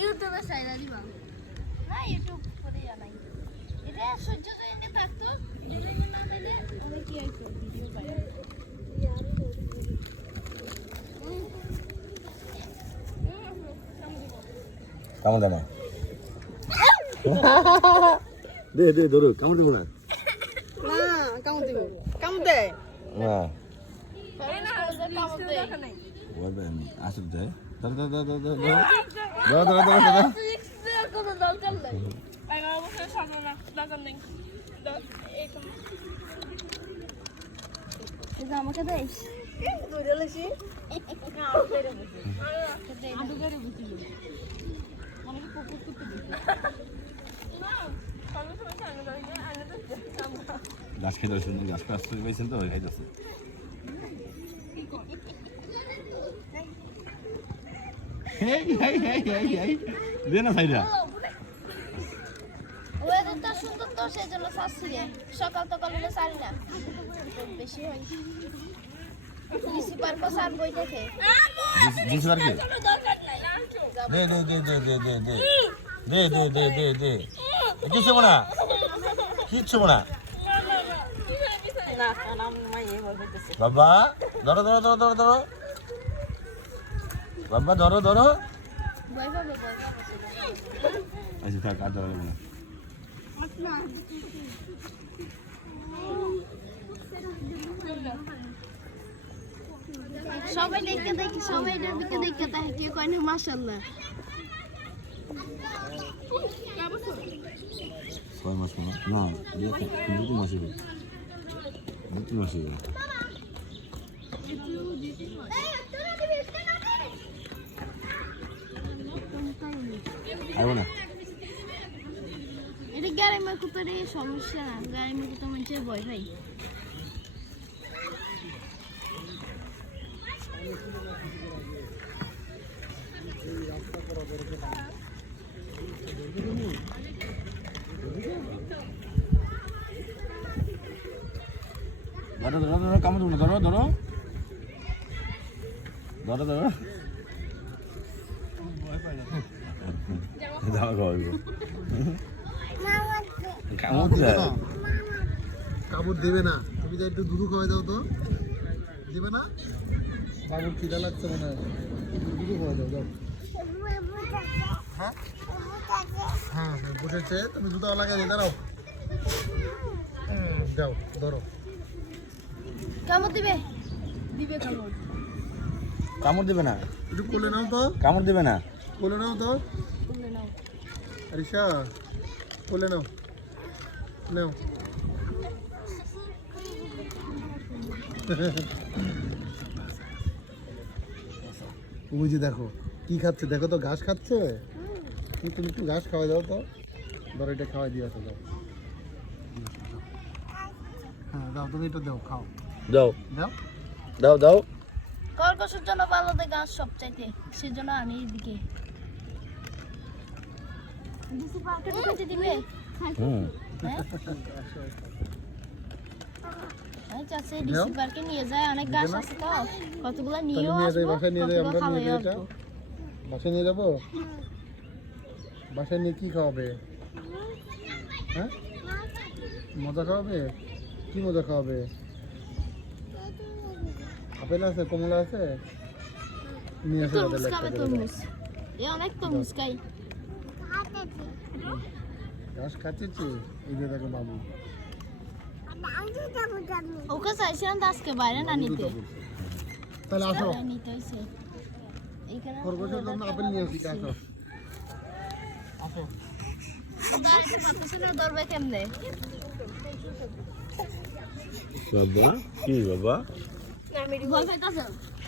ইউটিউবে চাইরা দিবা না ইউটিউব করে জানাই এটা সহ্য করে নিতে থাকতো যদি না পেলে আমি কি আইতো ভিডিও পাই কামড় দে না দে দে ধরো কামড় দেবো না না কামড় দিব কামড় দে না কামড় দেয় বলবে আসলে দে ধর ধর ধর ধর ধর ধর ধর ধর ধর কোনো দরকার নাই আমার অবশ্যই সামনে না দরকার নেই এটা আমাকে দেয় দৌড়ে লেছি আলু করে বুঝিল মানে কি পুকুর করতে দিছি না আমি তো জানি না আলু তো গাছ খেতে আসছেন গাছ আসতে পাইছেন তো খাইতেছে হেই হেই হেই হেই হেই দে না সাইডা ওয়েদারটা সুন্দর তো সেই জন্য চাচ্ছি রে সকাল সকাল হলে সারি না বেশি হয় ডিসি পার্কও সার বই দেখে জিনিস আর কি দরকার নাই দে দে দে দে দে দে দে দে দে দে দে দে কিছু না কিচ্ছু না না নাম মাইয়ে হইতেছে বাবা ধরো ধরো ধরো ধরো ধরো বাবা ধরো ধরো ভয় পাবে আচ্ছা থাক আর ধরো না সবাই দেখতে দেখি সবাই দেখতে দেখতে তাই কি কয় না মাশাআল্লাহ 6 মাস না না দুটো মাসে দুটো মাসে আইবো না এটা গাড়ি মা কুতরে সমস্যা গাড়ি মা কুতো মানুষের ভয় ভাই ধরো ধরো ধরো কামড় দেবো না ধরো ধরো ধরো ধরো দাও খাওয়াবো কামড় দেয় কাপড় দেবে না তুমি যে একটু দুধু খাওয়াই দাও তো দেবে না কাপড় খিদা লাগছে মনে হয় দুধু খাওয়াই দাও যাও হ্যাঁ হ্যাঁ হ্যাঁ বসেছে তুমি জুতা লাগাই দিয়ে দাঁড়াও যাও ধরো কামড় দিবে দিবে কামড় কামড় দেবে না একটু কোলে নাও তো কামড় দেবে না কোলে নাও তো তুলে নাও রিশা কোলে নাও নাও ওই যে দেখো কি খাচ্ছে দেখো তো ঘাস খাচ্ছে তুমি একটু ঘাস খাওয়াই দাও তো ধরো এটা খাওয়াই দিয়ে আসো দাও হ্যাঁ দাও তুমি এটা দাও খাও দাও দাও দাও দাও কর্কশের জন্য ভালোতে গাছ সবচাইতে সেজন্য আনি এদিকে ডিসি পার্কে ঢুকাতে দিবে হুম হ্যাঁ আচ্ছা সে ডিসি পার্কে নিয়ে যায় অনেক গাছ আছে তো কতগুলো নিয়েও নিয়ে যাই আসবো বাসায় নিয়ে যাই কতগুলো আমরা নিয়ে খাওয়াই যাই এটা আসবো বাসায় নিয়ে যাবো বাসায় নিয়ে কি খাওয়াবে হ্যাঁ মজা খাওয়াবে কি মজা খাওয়াবে আপেল আছে কমলা আছে নিয়ে আসো তরমুজ তাহলে খাবে একটা করে তরমুজ এ অনেক তরমুজ খাই ঘাস খাচ্ছি এই যে দেখো বাবু ওকে চাইছিলাম তো আজকে বাইরে না নিতে তাহলে আসো নিতে হয়েছে এইখানে খরগোশের জন্য আপেল নিয়ে আসি আসো আসো দাঁড়াতে পারতেছি না ধরবে কেমনে বাবা কি বাবা ভয় পাইতেছ